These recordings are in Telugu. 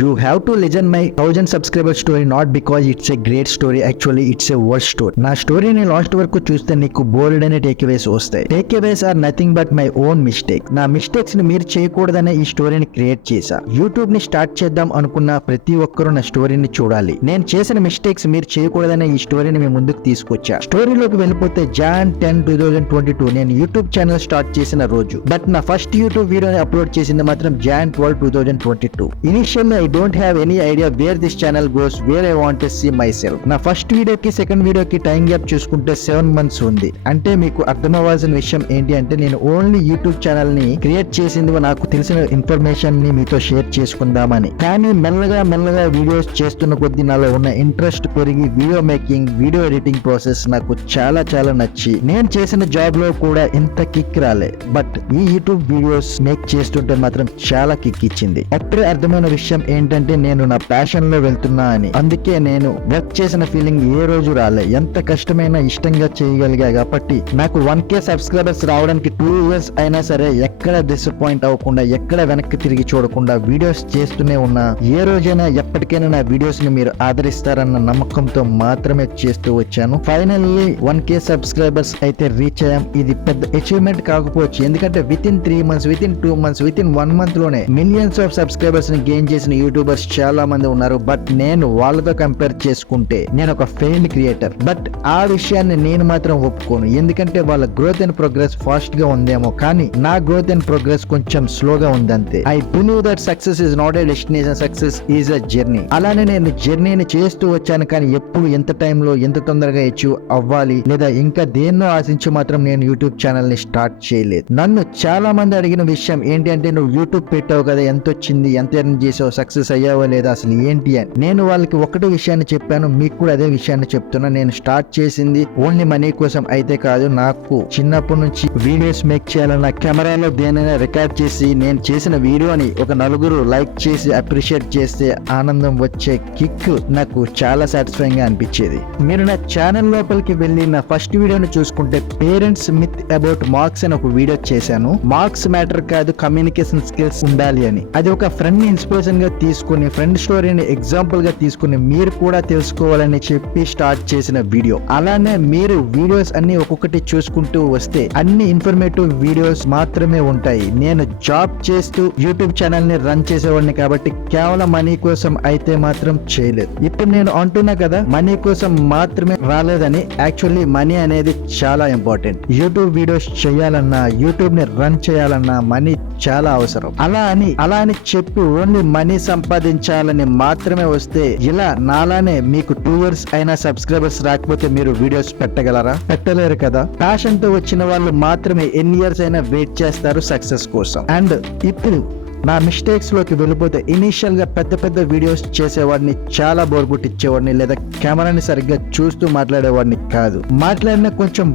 You have to listen my 1000 subscriber story not because it's a great story, actually it's a worst story. నా స్టోరీని లాస్ట్ వరకు చూస్తే నీకు బోల్డ్ అనే టేక్అవేస్ వస్తాయి. Takeaways are nothing but my own mistake. నా మిస్టేక్స్ ని మీరు చేయకూడదనే ఈ స్టోరీని క్రియేట్ చేశా. యూట్యూబ్ ని స్టార్ట్ చేద్దాం అనుకున్న ప్రతి ఒక్కరూ నా స్టోరీని చూడాలి. నేను చేసిన మిస్టేక్స్ మీరు చేయకూడదనే ఈ స్టోరీని మీ ముందుకు తీసుకొచ్చా. స్టోరీలోకి వెళ్ళిపోతే Jan 10, 2022 నేను యూట్యూబ్ ఛానల్ స్టార్ట్ చేసిన రోజు. బట్ నా ఫస్ట్ యూట్యూబ్ వీడియోని అప్లోడ్ చేసింది మాత్రం Jan 12, 2022. Initially I don't have any idea where this channel goes, where I want to see myself. నా ఫస్ట్ వీడియోకి సెకండ్ వీడియోకి టైం గ్యాప్ చూసుకుంటే 7 months ఉంది. అంటే మీకు అర్థమవ్వాల్సిన విషయం ఏంటి అంటే నేను ఓన్లీ యూట్యూబ్ ఛానల్ ని క్రియేట్ చేసింది నాకు తెలిసిన ఇన్ఫర్మేషన్ ని మీతో షేర్ చేసుకుందామని. కానీ మెల్లగా వీడియోస్ చేస్తున్న కొద్దీ నాలో ఉన్న ఇంట్రెస్ట్ పెరిగి video making, video editing process నాకు చాలా నచ్చి నేను చేసిన జాబ్ లో కూడా ఇంత కిక్ రాలే. బట్ ఈ యూట్యూబ్ వీడియోస్ మేక్ చేస్తుంటే మాత్రం చాలా కిక్ ఇచ్చింది. అప్పుడే అర్థమైన విషయం ఏంటంటే నేను నా ప్యాషన్ లో వెళ్తున్నా అని. అందుకే నేను వర్క్ చేసిన ఫీలింగ్ ఏ రోజు రాలే. ఎంత కష్టమైనా ఇష్టంగా చేయగలిగా కాబట్టి నాకు 1K సబ్స్క్రైబర్స్ రావడానికి 2 years అయినా సరే ఎక్కడ డిసప్పాయింట్ అవ్వకుండా, ఎక్కడ వెనక్కి తిరిగి చూడకుండా వీడియోస్ చేస్తూనే ఉన్నా. ఏ రోజైనా ఎప్పటికైనా నా వీడియోస్ ని మీరు ఆదరిస్తారన్న నమ్మకంతో మాత్రమే చేస్తూ వచ్చాను. ఫైనల్లీ 1K సబ్స్క్రైబర్స్ అయితే రీచ్ అయ్యాం. ఇది పెద్ద అచీవ్మెంట్ కాకపోవచ్చు, ఎందుకంటే with in 3 months, with in 2 months, with in 1 month లోనే మిలియన్స్ ఆఫ్ సబ్స్క్రైబర్స్ ని గెయిన్ చేసిన యూట్యూబర్స్ చాలా మంది ఉన్నారు. బట్ నేను వాళ్ళతో కంపేర్ చేసుకుంటే నేను ఒక ఫెయిల్డ్ క్రియేటర్. బట్ ఆ విషయాన్ని నేను మాత్రం ఒప్పుకోను, ఎందుకంటే వాళ్ళ గ్రోత్ అండ్ ప్రోగ్రెస్ ఫాస్ట్ గా ఉందేమో కానీ నా గ్రోత్ అండ్ ప్రోగ్రెస్ కొంచెం స్లోగా ఉందంతే. I believe that success is not a destination, success is a journey. అలానే నేను జర్నీని చేస్తూ వచ్చాను, కానీ ఎప్పుడు ఎంత టైంలో ఎంత తొందరగా అచీవ్ అవ్వాలి లేదా ఇంకా దేన్నో ఆశించి మాత్రం నేను యూట్యూబ్ ఛానల్ ని స్టార్ట్ చేయలేదు. నన్ను చాలా మంది అడిగిన విషయం ఏంటి అంటే నువ్వు యూట్యూబ్ పెట్టావు కదా, ఎంత వచ్చింది, ఎంత ఎర్న్ చేసావు, సక్సెస్ అయ్యావో లేదా, అసలు ఏంటి అని. నేను వాళ్ళకి ఒకటే విషయాన్ని చెప్పాను, మీకు కూడా అదే విషయాన్ని చెప్తున్నా. నేను స్టార్ట్ చేసింది ఓన్లీ మనీ కోసం అయితే కాదు. నాకు చిన్నప్పటి నుంచి వీడియోస్ మేక్ చేయాలన్న, కెమెరాలో దేనైనా రికార్డ్ చేసి నేను చేసిన వీడియోని ఒక నలుగురు లైక్ చేసి అప్రిషియేట్ చేస్తే ఆనందం వచ్చే కిక్ నాకు చాలా సాటిస్ఫైయింగ్ గా అనిపించేది. మీరు నా ఛానల్ లోపలికి వెళ్ళి నా ఫస్ట్ వీడియోని చూసుకుంటే పేరెంట్స్ మిత్ అబౌట్ మార్క్స్ అని ఒక వీడియో చేశాను. మార్క్స్ మ్యాటర్ కాదు, కమ్యూనికేషన్ స్కిల్స్ ఉండాలి అని. అది ఒక ఫ్రెండ్ ని ఇన్స్పిరేషన్ గా తీసుకుని, ఫ్రెండ్ స్టోరీని ఎగ్జాంపుల్ గా తీసుకుని మీరు కూడా తెలుసుకోవాలని చెప్పి స్టార్ట్ చేసిన వీడియో. అలానే మీరు వీడియోస్ అన్ని ఒక్కొక్కటి చూసుకుంటూ వస్తే అన్ని ఇన్ఫర్మేటివ్ వీడియోస్ మాత్రమే ఉంటాయి. నేను జాబ్ చేస్తూ యూట్యూబ్ ఛానల్ ని రన్ చేసేవాడిని కాబట్టి కేవలం మనీ కోసం అయితే మాత్రం చేయలేదు. ఇప్పుడు నేను అంటున్నా కదా మనీ కోసం మాత్రమే రాలేదని. యాక్చువల్లీ మనీ అనేది చాలా ఇంపార్టెంట్. యూట్యూబ్ వీడియోస్ చేయాలన్నా, యూట్యూబ్ ని రన్ చేయాలన్నా మనీ చాలా అవసరం. అలా అని చెప్పి ఓన్లీ మనీ సంపాదించాలని మాత్రమే వస్తే ఇలా నాలానే మీకు 2 years అయినా సబ్స్క్రైబర్స్ రాకపోతే మీరు వీడియోస్ పెట్టగలరా? పెట్టలేరు కదా. ప్యాషన్ తో వచ్చిన వాళ్ళు మాత్రమే ఎన్ని ఇయర్స్ అయినా వెయిట్ చేస్తారు సక్సెస్ కోసం. అండ్ ఇప్పుడు నా మిస్టేక్స్ లోకి వెళ్ళిపోతే ఇనీషియల్ గా పెద్ద వీడియోస్ చేసేవాడిని, చాలా బోర్ కొట్టించేవాడిని, లేదా కెమెరాని సరిగ్గా చూస్తూ మాట్లాడేవాడిని కాదు. మాట్లాడిన కొంచెం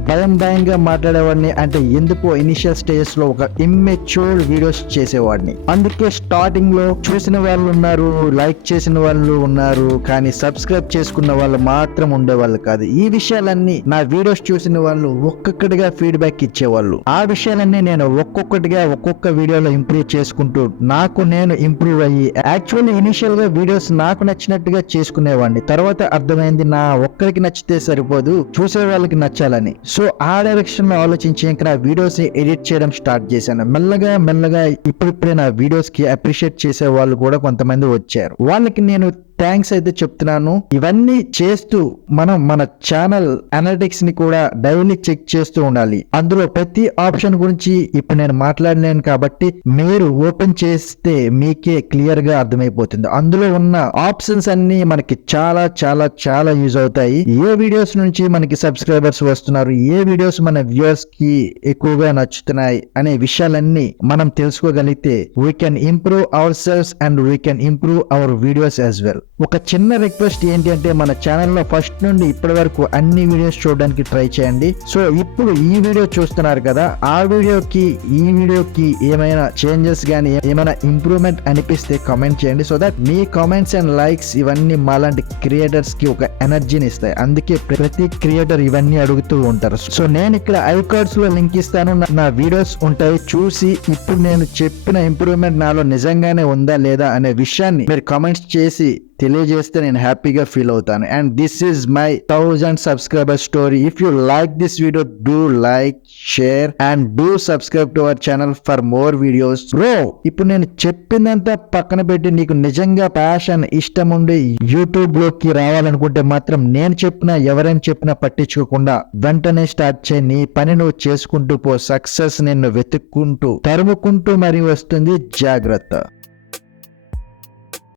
భయంగా మాట్లాడేవాడిని. అంటే ఎందుకో ఇనిషియల్ స్టేజెస్ లో ఒక ఇమ్మెచ్యూర్ వీడియోస్ చేసేవాడిని. అందుకే స్టార్టింగ్ లో చూసిన వాళ్ళు ఉన్నారు, లైక్ చేసిన వాళ్ళు ఉన్నారు, కానీ సబ్స్క్రైబ్ చేసుకున్న వాళ్ళు మాత్రం ఉండేవాళ్ళు కాదు. ఈ విషయాలన్నీ నా వీడియోస్ చూసిన వాళ్ళు ఒక్కొక్కటిగా ఫీడ్బ్యాక్ ఇచ్చేవాళ్ళు. ఆ విషయాలన్నీ నేను ఒక్కొక్క వీడియోలో ఇంప్రూవ్ చేసుకుంటూ నాకు నేను ఇంప్రూవ్ అయ్యి, యాక్చువల్లీ ఇనిషియల్ గా వీడియోస్ నాకు నచ్చినట్టుగా చేసుకునేవాడిని. తర్వాత అర్థమైంది నా ఒక్కరికి నచ్చితే సరిపోదు, చూసే వాళ్ళకి నచ్చాలని. సో ఆ డైరెక్షన్ లో ఆలోచించి ఇంకా నా వీడియోస్ ఎడిట్ చేయడం స్టార్ట్ చేశాను. మెల్లగా ఇప్పుడిప్పుడే నా వీడియోస్ కి అప్రిషియేట్ చేసే వాళ్ళు కూడా కొంతమంది వచ్చారు. వాళ్ళకి నేను థ్యాంక్స్ అయితే చెప్తున్నాను. ఇవన్నీ చేస్తూ మన ఛానల్ అనలిటిక్స్ ని కూడా డైలీ చెక్ చేస్తూ ఉండాలి. అందులో ప్రతి ఆప్షన్ గురించి ఇప్పుడు నేను మాట్లాడలేను కాబట్టి మీరు ఓపెన్ చేస్తే మీకే క్లియర్ గా అర్థమైపోతుంది. అందులో ఉన్న ఆప్షన్స్ అన్ని మనకి చాలా యూజ్ అవుతాయి. ఏ వీడియోస్ నుంచి మనకి సబ్స్క్రైబర్స్ వస్తున్నారు, ఏ వీడియోస్ మన వ్యూవర్స్ కి ఎక్కువగా నచ్చుతున్నాయి అనే విషయాలన్నీ మనం తెలుసుకోగలిగితే we can improve ourselves and we can improve our videos as well. ఒక చిన్న రిక్వెస్ట్ ఏంటి అంటే మన ఛానల్లో ఫస్ట్ నుండి ఇప్పటి వరకు అన్ని వీడియోస్ చూడడానికి ట్రై చేయండి. సో ఇప్పుడు ఈ వీడియో చూస్తున్నారు కదా, ఆ వీడియోకి ఈ వీడియోకి ఏమైనా చేంజెస్ గానీ ఏమైనా ఇంప్రూవ్మెంట్ అనిపిస్తే కామెంట్ చేయండి. So that me comments and likes ఇవన్నీ మాలాంటి క్రియేటర్స్ కి ఒక ఎనర్జీని ఇస్తాయి. అందుకే ప్రతి క్రియేటర్ ఇవన్నీ అడుగుతూ ఉంటారు. సో నేను ఇక్కడ ఐకార్డ్స్ లో లింక్ ఇస్తాను, నా వీడియోస్ ఉంటాయి, చూసి ఇప్పుడు నేను చెప్పిన ఇంప్రూవ్మెంట్ నాలో నిజంగానే ఉందా లేదా అనే విషయాన్ని మీరు కామెంట్స్ చేసి తెలియజేస్తే నేను హ్యాపీగా ఫీల్ అవుతాను. And this is my 1000 subscriber story. If you like this video, do like, share and do subscribe to our channel for more videos. Bro, ఇప్పుడు నేను చెప్పిందంతా పక్కన పెట్టి నీకు నిజంగా ప్యాషన్, ఇష్టం ఉండి యూట్యూబ్ లోకి రావాలనుకుంటే మాత్రం నేను చెప్పినా ఎవరైనా చెప్పినా పట్టించుకోకుండా వెంటనే స్టార్ట్ చేయి. నీ పని నువ్వు చేసుకుంటూ పో. సక్సెస్ నిన్ను వెతుక్కుంటూ తరుముకుంటూ మరి వస్తుంది. జాగ్రత్త.